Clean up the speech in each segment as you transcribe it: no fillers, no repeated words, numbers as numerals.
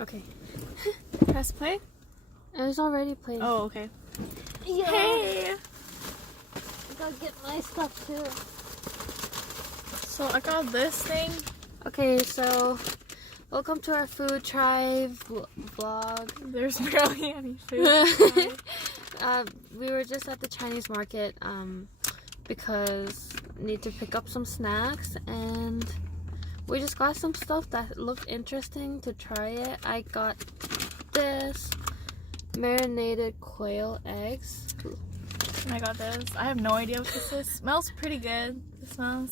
Okay. Press play? It was already playing. Oh, okay. Yeah. Hey! I gotta get my stuff too. So I got this thing. Okay, so welcome to our food try vlog. There's barely any food. We were just at the Chinese market because need to pick up some snacks, and we just got some stuff that looked interesting to try it. I got this marinated quail eggs. I got this. I have no idea what this is. Smells pretty good. It smells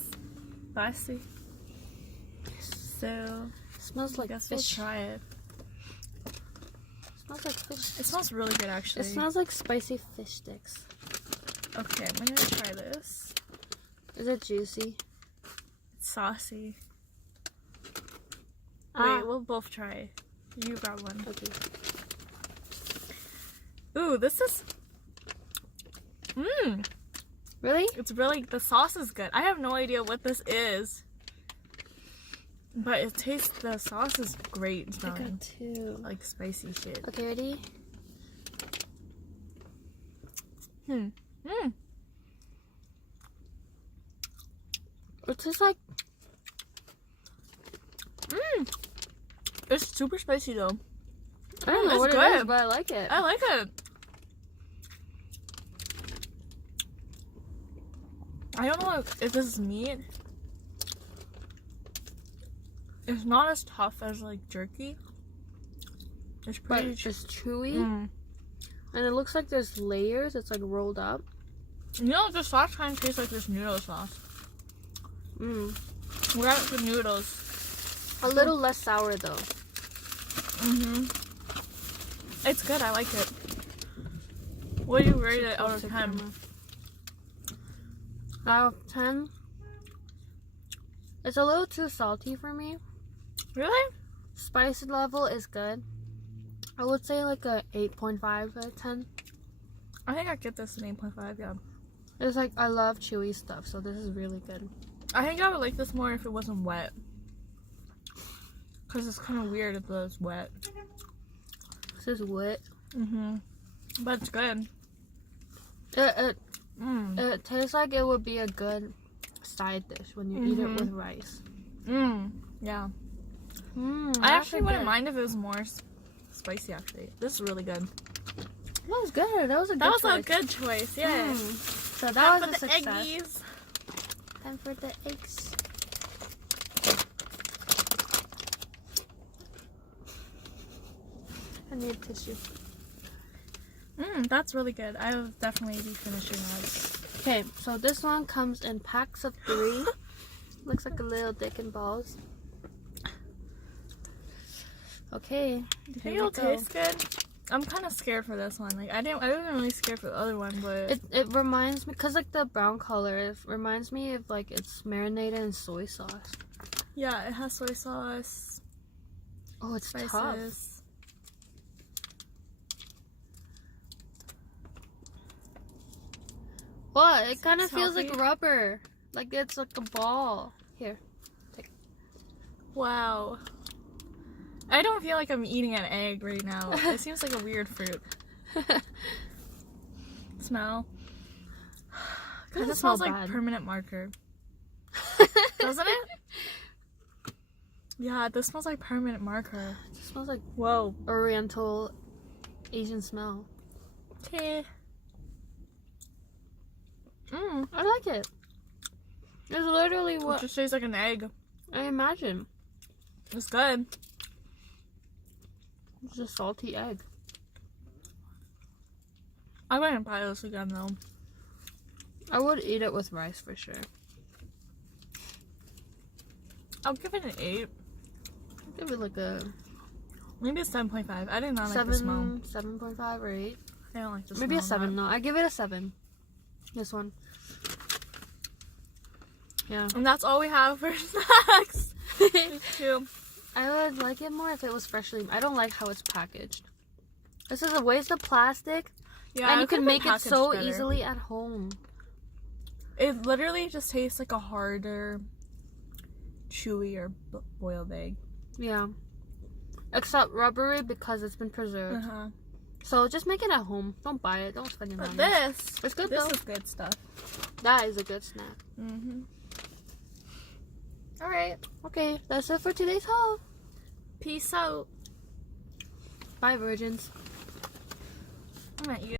spicy. So Smells like I guess fish. we'll try it. Smells like fish. It smells really good, actually. It smells like spicy fish sticks. Okay, I'm gonna try this. Is it juicy? It's saucy. Ah. Wait, we'll both try. You grab one. Okay. Ooh, this is... Really? It's really... The sauce is good. I have no idea what this is. But it tastes... The sauce is great I smelling. got two. Like spicy shit. Okay, ready? It tastes like... It's super spicy though. I don't know it's what good. it is, but I like it. I like it. I don't know if this is meat. It's not as tough as like jerky. It's But pretty it's chewy. And it looks like there's layers. It's like rolled up. You know, the sauce kind of tastes like this noodle sauce. We're out for noodles. A little less sour though. It's good. I like it. What do you rate it out of 10? Out of 10? It's a little too salty for me. Really? Spice level is good. I would say like a 8.5 out of 10. I think I get this an 8.5. Yeah. It's like, I love chewy stuff, so this is really good. I think I would like this more if it wasn't wet. Because it's kind of weird if it's wet. This is wet. But it's good. It tastes like it would be a good side dish when you eat it with rice. Yeah. That's I actually wouldn't good. mind if it was more spicy, actually. This is really good. That was good. That was a good That was choice. a good choice, yeah. So that Time was for a the success. eggies. Time for the eggs. I need a tissue. That's really good. I will definitely be finishing that. Okay, so this one comes in packs of 3. Looks like a little dick and balls. Okay. Do you think it'll taste good? I'm kind of scared for this one. Like I wasn't really scared for the other one, but It reminds me, cause like the brown color, it reminds me of like it's marinated in soy sauce. yeah, it has soy sauce, Oh, it's spices. tough. What? It kind of feels like Salty? rubber. Like it's like a ball. Here. Wow. I don't feel like I'm eating an egg right now. It seems like a weird fruit. Smell. Doesn't This smells smell like bad. permanent marker. Doesn't it? Yeah, this smells like permanent marker. It smells like Whoa. Oriental Asian smell. Okay. I like it. It's literally It what just tastes like an egg. I imagine. It's good. It's a salty egg. I wouldn't buy this again though. I would eat it with rice for sure. I'll give it an 8. Give it like a Maybe it's 7.5. I did not like the smell. 7.5 or 8. I don't like the Maybe a smell 7. of No, I give it a 7. This one. Yeah. that. And that's all we have for snacks. Just 2. I would like it more if it was freshly. I don't like how it's packaged. This is a waste of plastic, Yeah, and you it could've can been make it packaged so better. easily at home. It literally just tastes like a harder, chewy or boiled egg. Yeah. except rubbery because it's been preserved. Uh-huh. So just make it at home. Don't buy it. Don't spend your But money. this, It's good this though. is good stuff. That is a good snack. Mm-hmm. All right. Okay, that's it for today's haul. Peace out. Bye, virgins. I'm at you.